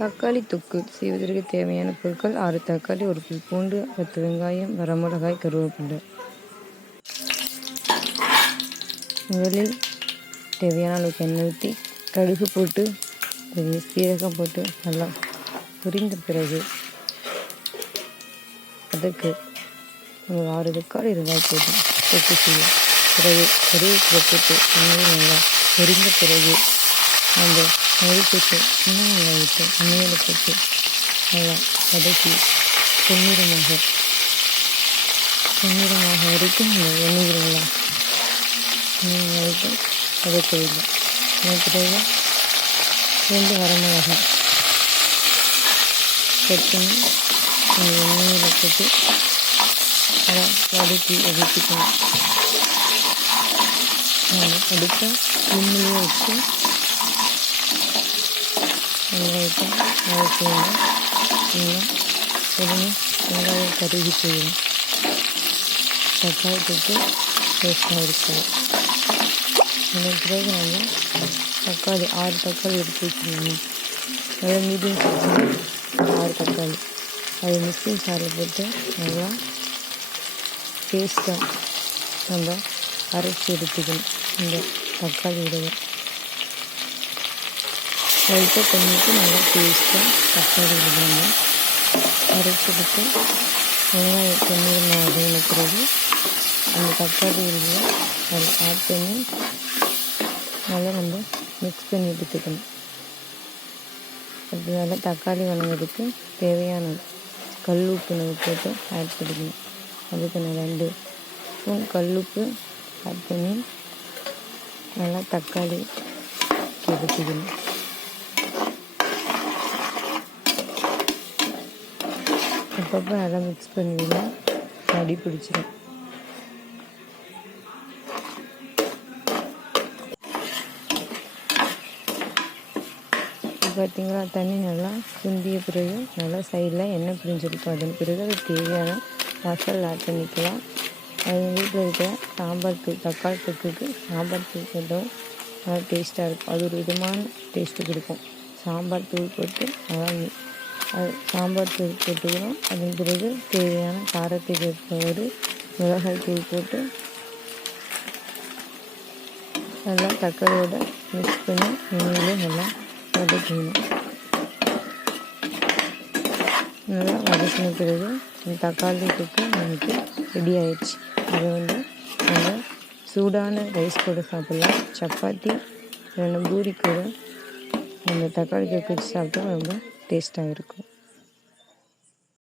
தக்காளி தொக்கு செய்வதற்கு தேவையான பொருட்கள் ஆறு தக்காளி ஒரு புல் பூண்டு பத்து வெங்காயம் வரமிளகாய் கருவேப்பிலை. முதலில் தேவையான அளவுக்கு எண்ணெய் ஊற்றி கடுகு போட்டு சீரகம் போட்டு நல்லா புரிந்த பிறகு அதுக்கு ஒரு ஆறு தக்காளி இருந்தால் போதும் தொக்கு செய்யும் பிறகு கருவேப்பிலை போட்டு நல்லா பொரிந்த பிறகு அந்த நறுக்கிட்டு உணவு வைத்து எண்ணெயில் போட்டு நல்லா வதக்கி பொன்னிறமாக பொன்னிறமாக வரைக்கும் இந்த எண்ணெயில் நல்லா வரைக்கும் வதக்க வேண்டும். அதன் ரெண்டு வரமிளகாய் கட் பண்ணி அந்த எண்ணெயில் போட்டு நல்லா வதக்கி வதக்கிக்கணும் அடுத்த சிம்மிலே வச்சு வெங்காயத்தை இன்னும் உடனே வெங்காயம் கருகி போயிடும் தக்காளி போட்டு டேஸ்ட்டாக இருக்கும் அதன் பிறகு நம்ம தக்காளி ஆறு தக்காளி எடுத்து வச்சுருந்தோம் நல்லா மீடியம் சைஸ் ஆறு தக்காளி அது மிக்சிங் சாரில் போட்டு நல்லா பேஸ்ட்டாக நம்ம அரைச்சி எடுத்துக்கணும் இந்த தக்காளி விடையை லைட்டாக கொஞ்சம் நல்லா பேஸ்ட்டாக தக்காளி விடணும் அரைச்சிக்கிட்டு வெங்காயம் பொன்னிறமாக வதங்கின அந்த தக்காளி விடையை அதில் ஆட் பண்ணி நல்லா நம்ம மிக்ஸ் பண்ணி எடுத்துக்கணும் அதனால தக்காளி வணங்கிறதுக்கு தேவையான கல் உப்பு நம்ம போட்டு ஆட் பண்ணிக்கணும் அதுக்கு நான் ரெண்டு ஸ்பூன் கல் உப்பு ஆட் பண்ணி நல்லா தக்காளி எடுத்துக்கணும் அப்பப்போ நல்லா மிக்ஸ் பண்ணிவிடலாம் அடி பிடிச்சிடும் பார்த்தீங்களா தண்ணி நல்லா சுந்திய பிறகு நல்லா சைடில் எண்ணெய் பிரிஞ்சிருக்கும். அதன் பிறகு அது தேவையான மசாலா ஆட் பண்ணிக்கலாம். அது வீட்டில் இருக்கிற சாம்பார் தூள் தக்காளி தொக்குக்கு சாம்பார் தூள் போட்டோம் நல்லா டேஸ்ட்டாக இருக்கும். அது ஒரு விதமான டேஸ்ட்டு கொடுக்கும். சாம்பார் தூள் போட்டு நல்லா அது சாம்பார் தூள் போட்டுக்கிறோம் அதன் பிறகு தேவையான காரத்துக்கு ஏற்றவாறு மிளகாய் தூள் போட்டு நல்லா தக்காளியோட மிக்ஸ் பண்ணி எண்ணெயிலே நல்லா வதக்கணும். நல்லா வதக்கின பிறகு தக்காளி தொக்கு நமக்கு ரெடி ஆயிடுச்சு. அதை வந்து நம்ம சூடான ரைஸ் கூட சாப்பிட்லாம். சப்பாத்தி இல்லைன்னா பூரி கூட அந்த தக்காளி தொக்கு சாப்பிட்டா ரொம்ப டேஸ்ட்டாக இருக்கும்.